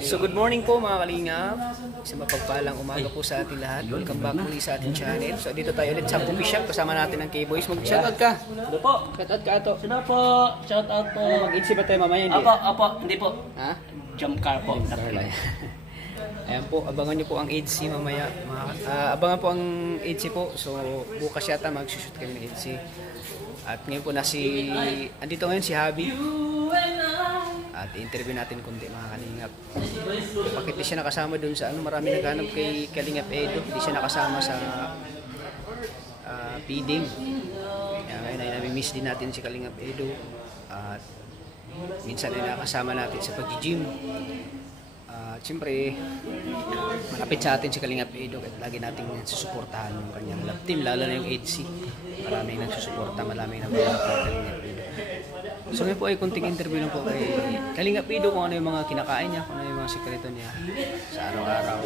So good morning po mga kalingap. Isang mapagpalang umaga po sa ating lahat. Welcome back muli sa ating channel. So dito tayo ulit sa coffee shop. Kasama natin ang K-Boys. Mag-shoutout ka. Ano po? Shoutout ka ato. Sino po? Shoutout po. Mag-itsi ba tayo mamaya? Hindi. Apo, hindi po. Ha? Jump car po. Ayan po, abangan nyo po ang EDC mamaya. Abangan po ang EDC po. So bukas yata mag-shoot kami ng EDC. At ngayon po andito ngayon si Javi. At interview natin kundi mga kalingap. Bakit di siya nakasama dun sa marami naghanap kay Kalingap Edo. Hindi siya nakasama sa feeding. Ngayon ay nami-miss din natin si Kalingap Edo. At minsan ay nakasama natin sa pag-gym. Siyempre, malapit sa atin si Kalingap Edo at lagi nating susuportahan yung kanyang love team, lalo na yung HC. Maraming nagsusuporta, maraming nagbabalap ng Kalingap Edo. So ngayon po ay kunting interview lang po kay Kalingap Edo kung ano yung mga kinakain niya, kung ano yung mga sikreto niya sa araw-araw.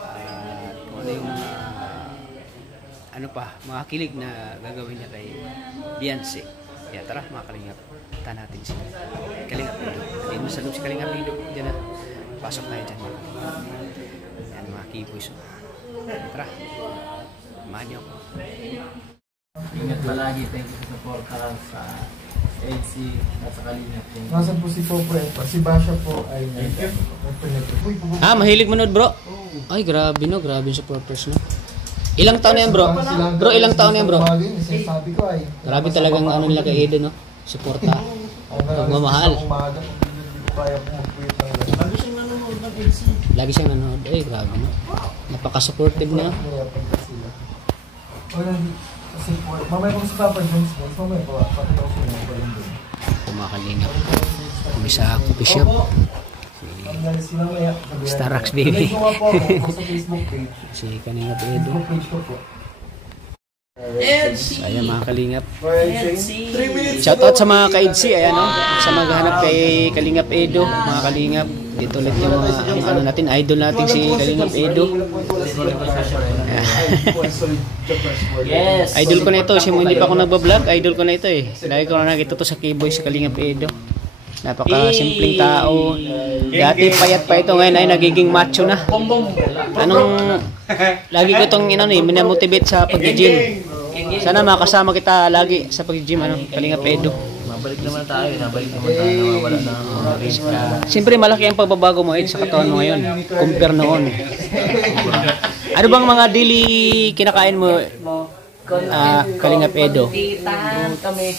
At kung ano yung mga kilig na gagawin niya kay Beyonce. Kaya tara mga Kalingap, puntahan natin si Kalingap Edo. Hindi mo sa loob si Kalingap Edo. Diyan na, pasok tayo dyan. Yan mga K-Boys. Tara, samahan niyo ako. Ingat palagi, thank you sa support sa AC at sa Kalingap. Nasaan po si Popo? Si Basha po ay mahilig manood bro? Ay grabe no, grabe yung supporters no. Ilang taon na yan bro? Bro, ilang taon na yan bro? Sabi ko ay Grabe talagang nila kay Edo no, suporta. Pagmamahal. Lagi siyang nanonood. Ay grabe no. Napaka-supportive na. Mamaya kung si Papa Jones, mamaya pati ako siya. Kumakalingap. Kami sa coffee shop. Starrocks baby. Si Kalingap Edo. Ayan mga Kalingap. Shoutout sa mga ka-EDC. Ayan no. Sa maghanap kay Kalingap Edo. Mga Kalingap. Dito ulit yung mga natin. Idol natin si Kalingap Edo. Yes. Idol ko na ito. Hindi pa ako nagbablog. Idol ko na ito eh. Lagi ko na nakita to sa K-Boys si Kalingap Edo. Napaka-simpleng tao. Dati payat pa ito. Ngayon ay nagiging macho na. Lagi ko itong minamotivate sa pag-gym. Sana makasama kita lagi sa pag-gym. Kalingap Edo. Mabalik naman tayo, nabalik naman tayo, wala na risk. Siyempre malaki ang pagbabago mo sa katawan mo ngayon. Compare noon. Ano bang mga daily kinakain mo? Kalingap Edo. Kami.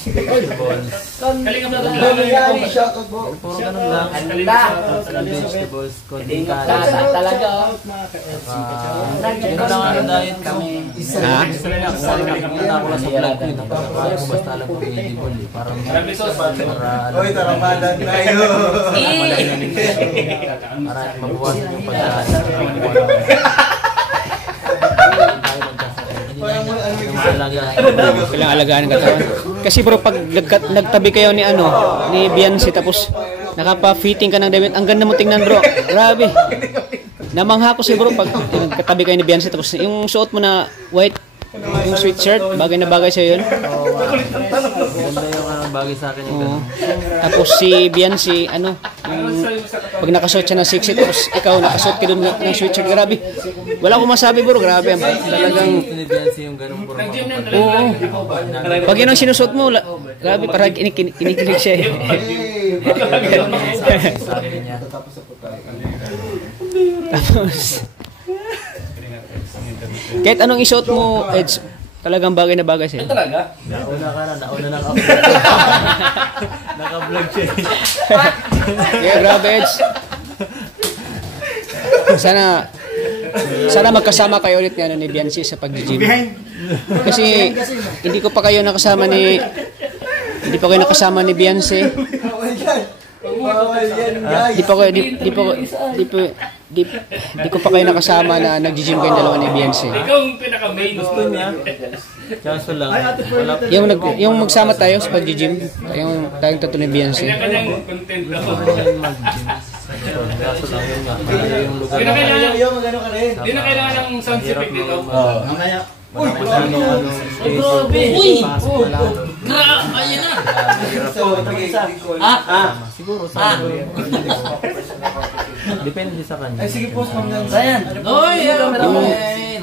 Kalingap lang. Puro ganun lang. Vegetables, konting kalat. Talaga. Yun lang ang diet kami. Ha? Nakita ko lang sa vlog ko. Basta lang po vegetable. Parang Oy, taramadan tayo. para mabuhat yung pagkain. Kailangan alagaan ng katawan. Kasi bro, pag nagtabi kayo ni Beyonce tapos nakapa-fitting ka ng damit, ang ganda mo tingnan bro. Grabe. Namangha ko si bro pag nagkatabi kayo ni Beyonce tapos yung suot mo na white, yung sweatshirt, bagay na bagay sa'yo yun. Ganda yung bagay sa akin yung Tapos si Beyonce, pag nakasuot siya ng sexy tapos ikaw nakasuot ka doon ng sweatshirt, grabe. Wala akong masabi bro, grabe. Talagang yung ganung puro. oo. Pag yun ang sinusuot mo, grabe, parang kinikilig siya eh. Tapos, kahit anong isuot mo, Eds, talagang bagay na bagay sa'yo. Talaga? Nauna na ako. Naka-vlog siya. Yeah, grabe, Eds. Sana magkasama kayo ulit ni Beyonce sa pag-gym. Kasi hindi ko pa kayo nakasama ni Beyonce. Di ko pa kayo nakasama na nag-gym kayong dalawa ni Beyonce. Ikaw ang pinaka-main. Gusto niya. Kaso lang. Yung magsama tayo sa pag-gym, yung tayong tatlo ni Beyonce. Kanya-kanyang content ako. Kaso lang yun nga. Yung lugar Di na kailangan Magano Di na kailangan ng sound effect dito. Mamaya. Uy! Grabe! Uy! Ayun na! Siguro sa Depende sa kanya. Ay, sige, post Ma'am Nancy. Ryan! Oy!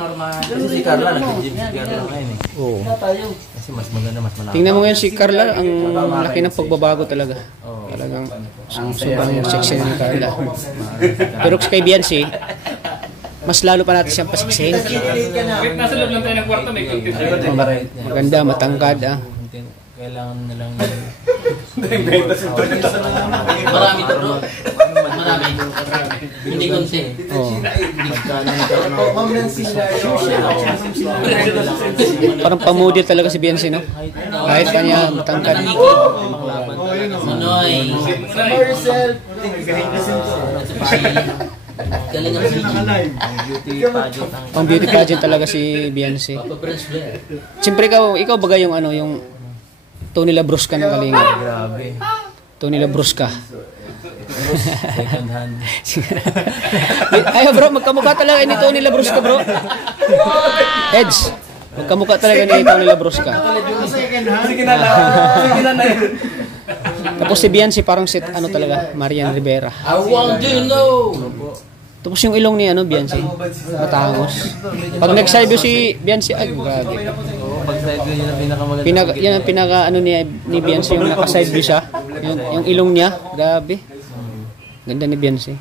Normal. Kasi si Carla, nag-gym si Carla ngayon eh. Oo. Kasi mas maganda, mas malaki. Tingnan mo ngayon si Carla, ang laki ng pagbabago talaga. Talagang sobrang sexy ni Carla. Pero kay Beyonce, mas lalo pa natin siyang pasiksihin. Wait, nasa loob lang tayo ng kwarto, may content. Maganda, matangkad ah. Kailangan na lang Marami to bro. Marami. Hindi konti. Oo. Ma'am Nancy. Parang pamodel talaga si Beyonce, no? Kahit kanya matangkad. Manoy. Marcel. Galing ang sige. Pang beauty pageant talaga si Beyonce. Papa Prince Blair. Siyempre ikaw baga yung ano, yung Tony Labrusca ng Kalinga. grabe. Tony Labrusca. Second hand. Ay bro, magkamukha talaga ni Tony Labrusca, bro. Eds, magkamukha talaga ni Tony Labrusca. Sige na lang. Sige na lang. Tapos si Beyonce parang set ano talaga, Marian Rivera. I want to know. Tapos yung ilong ni ano, Beyonce, matangos. Pag nag-side si Beyonce, ay grabe. Pag side view, yun ang pinakamaganda. Yan ang pinaka ano ni Beyonce, yung naka-side view siya. Yung ilong niya, grabe. Ganda ni Beyonce.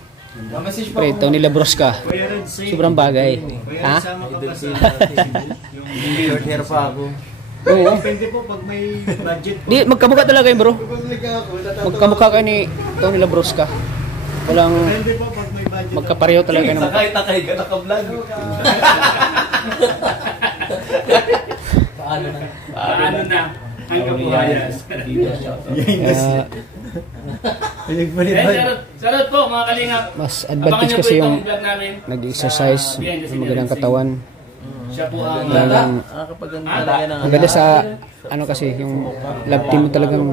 Pre, Tony Labrusca. Sobrang bagay. Ha? Idol sila. Short hair pa ako. Oo. Depende po pag may budget. Di, magkamukha talaga yun, bro. Magkamukha kayo ni Tony Labrusca. Walang Depende po pag may budget. magkapareho talaga ng mukha. Takay ka naka-vlog. Paano na? Ang kabuhayan. Sarot po mga kalingap. Mas Abangan advantage niyo po kasi yung itong vlog namin. nag-exercise, ng magandang katawan. Siya po ang Talagang Nakakapaganda talaga ng maganda sa ano kasi yung love team mo talagang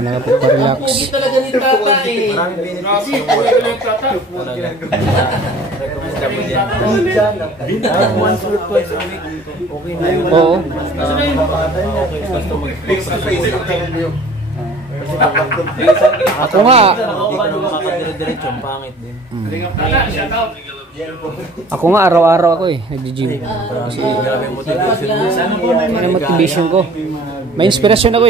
nakapag-relax. Hindi talaga ni Tata eh. Grabe, puro ito lang tata. once or twice a week. Okay na yun. Oo. Basta mag-interview. Ako nga, Hindi ka naman makakadire-diretso, ang pangit din. Tata, shout out. ako nga araw-araw ako nag-gym. Kasi grabe yung motivation mo. Yan ang motivation ko. May inspirasyon ako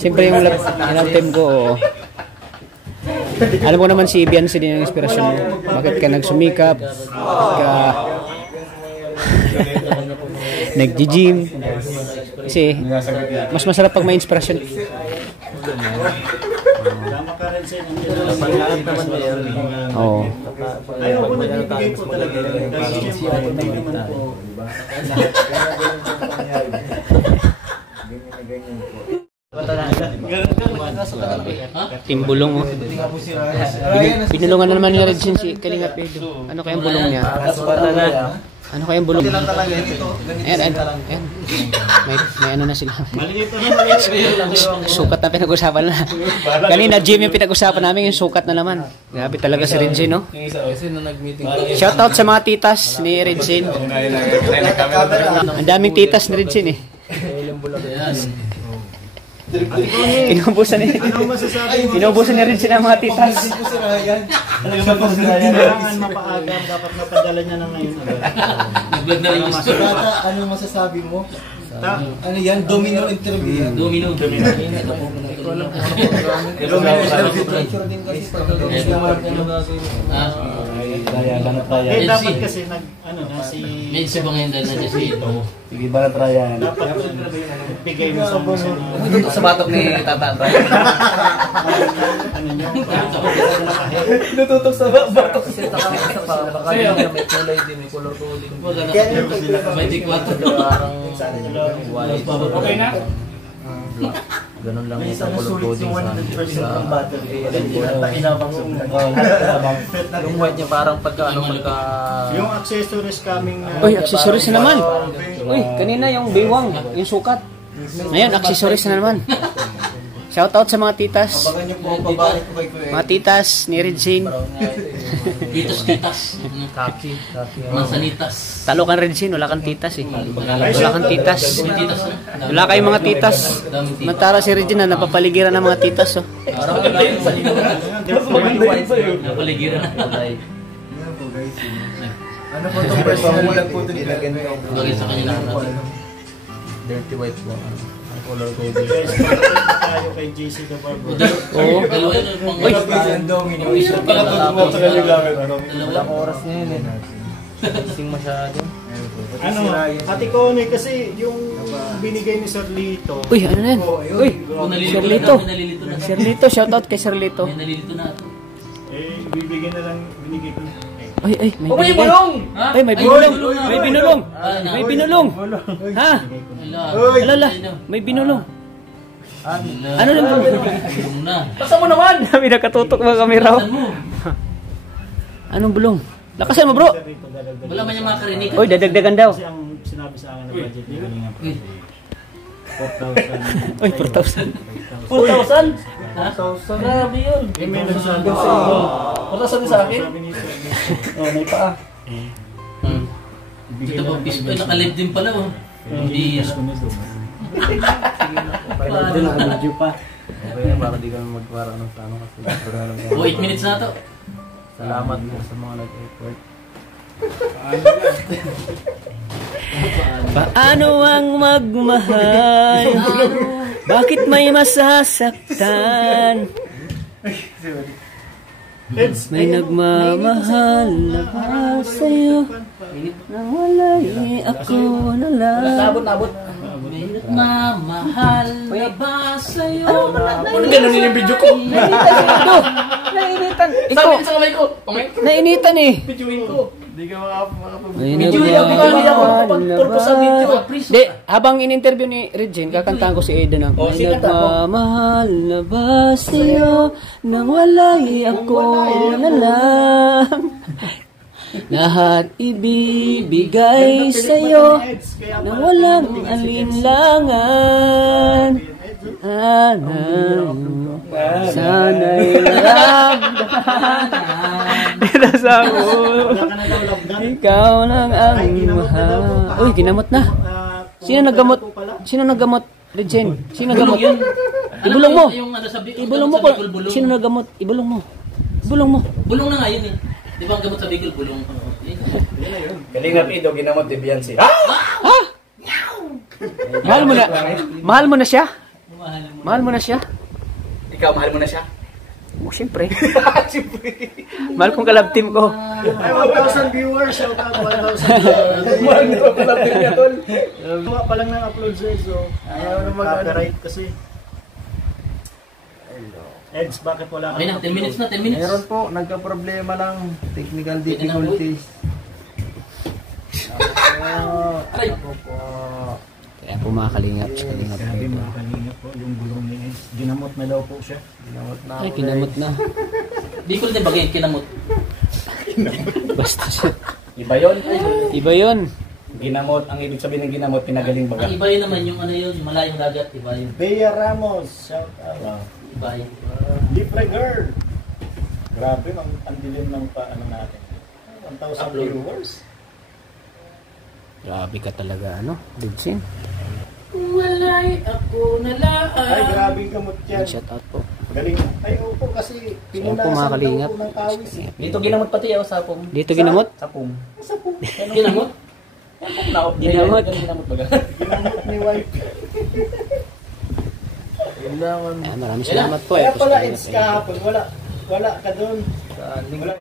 Siyempre yung love team ko, oo. Alam ko naman si Beyonce din ang inspirasyon mo. Bakit ka nagsumikap? Bakit ka nag-gym? Kasi mas masarap pag may inspirasyon. Lahat naman meron. Oo. Ayaw ko nagbibigay po talaga. Team Bulong, oh. Pinulungan na naman ni Regine si Kalinga Pedro. Ano kayang bulong niya? Ano kayang bulong? Ayan. May ano na sila. Sukat na pinag-usapan na. Kanina gym yung pinag-usapan namin, yung sukat na naman. Grabe talaga si Regine, no? Kasi nung nag-meeting Shoutout sa mga titas ni Regine. Ang daming titas ni Regine, eh. Inubusan ni Regine ang mga titas. Kailangan mapaagam, dapat mapadala niya na ngayon. Nag-vlog na rin yung story. Ano masasabi mo? Ano yan? Domino interview yan. Domino. Eh, dapat kasi si... Medyo ba ngayon dahil nandiyan si Ito? Sige ba na tryan? Dapat bigay mo sa mga Tutok sa batok ni Tata. Natutok sa batok kasi baka may kulay din, may color coding. May dikwatro. Parang white. Okay na? Ganun lang yung color coding sa battery. yung white niya parang pagka Yung accessories coming na... Uy, accessories na naman. Uy, kanina yung biwang, yung sukat. Ngayon, accessories na naman. Shoutout sa mga titas. Abangan niyo po ang pabalik ko kay Kuya. Mga titas ni Regine. Titas. Kaki. Mansanitas. Talo kang Regine, wala kang titas eh. Wala kang titas. May titas na. Wala kayong mga titas. Daming titas. Mantara si Regine na napapaligiran ng mga titas oh. Parang maganda yun sa lino. Napaligiran na. Ano po itong personal lang po ito nilagyan ko. Bagay sa kanya lang natin. Dirty white po. Ang color ko. Tayo kay JC na Barbo. Oo. Dalawa yun. Uy! Walang oras na yun eh. Gising masyado. Ano, Ate Connie, kasi yung binigay ni Sir Lito. Uy, ano na yan? Uy! Sir Lito. May nalilito na. Sir Lito, shoutout kay Sir Lito. May nalilito na ito. Bibigyan na lang, binigay ko na. Ay, may Oh, may binigay. bulong! Ha? Ay, may Ay, binulong! na. May binulong! Ano? May binulong! Ha? Wala. Alala, may binulong. Ano lang? Bulong na. Basta mo naman! Kami nakatutok mga kamera. Saan mo? Anong bulong? Lakasan mo bro! Sir Lito, dadagdag. Wala man yung makarinig. Uy, dadagdagan daw. Kasi ang sinabi sa akin na budget ni Kalinga Uy. 4,000. Uy, 4,000. 4,000? Ha? Grabe yun. May nagsasabi Wala sabi sa akin. Sabi ni Sir Lito. Oh, may paa. Ito ba, ay nakalive din pala oh. Hindi Yes, ko na doon. Doon naka-video pa. Okay, para di kami magpara ng plano kasi. Oh, 8 minutes na to. Salamat po sa mga nag-effort. Paano ang magmahal? Bakit may masasaktan? May nagmamahal na ba sa'yo? Nang wala'y ako na lang. Nabot. May nagmamahal na ba sa'yo? Ano ganun yung video ko? Nainitan. Sabi Ikaw, sa kamay ko. Kamay ko. nainitan eh. Videoin ko. Hindi ka makapag... May Video yan, nagmamahal na purpose sa video. ba? Di, habang in-interview ni Regine, kakantahan ko si Eden ng Oh, may sino nagmamahal na ba sa'yo nang wala'y ako na lang. Lahat ibibigay sa'yo nang walang alinlangan. Sana'y naramdaman nila sa mo. Ikaw lang ang mahal. Uy, ginamot na. Sino naggamot? Sino naggamot? Regine, sino naggamot? Ibulong mo. Yung ano sa Ibulong mo sa ko. Bicol, bulong. Sino naggamot? Ibulong mo. Ibulong mo. Bulong na nga yun eh. Di ba ang gamot sa Bicol, bulong? Kalinga Pido, ginamot ni Beyonce. Mahal mo na. Mahal mo na siya? Mahal mo na siya? Ikaw, mahal mo na siya? Oh, siyempre. Mahal kong kalab team ko. Ay, 1,000 viewers. Shout out 1,000 viewers. Mahal na ako lang din niya, tol. Mga pa lang ng upload sir, so ayaw na mag-copyright kasi. Eds, bakit wala Okay na, 10 minutes na, 10 minutes. Meron po, nagka-problema lang. Technical difficulties. Aray. Ako po. Kaya po mga kalingap. Kalingap Grabe po. mga kanina po, yung gulong ni Eds. Ginamot na daw po siya. Ginamot na Ay, ako, kinamot guys. na. Bicol din bagay, kinamot. Basta siya. Iba yun. Iba yun. Ginamot, ang ibig sabihin ng ginamot, pinagaling baga. Ang iba yun naman, yung ano yun, malayong dagat, iba yun. Bea Ramos, shout out. Iba yun. Libre girl. Grabe, ang dilim ng paano natin. 1,000 Upload. viewers. Grabe ka talaga, ano? Regine. Walay ako na lang. Ay, grabe gamot yan. Shout out po. Galing. Ay, opo, kasi So, yan po mga pinunasan kalingap. daw po ng kawis. Eh. Dito ginamot pati ako sa pong. Dito ginamot? Sa pong. Kinamot? Ginamot. Ginamot baga. Ginamot ni wife. Maraming salamat po. Kaya Ito sa pala, kalingap. it's kahapon. Wala ka doon. Sa Wala.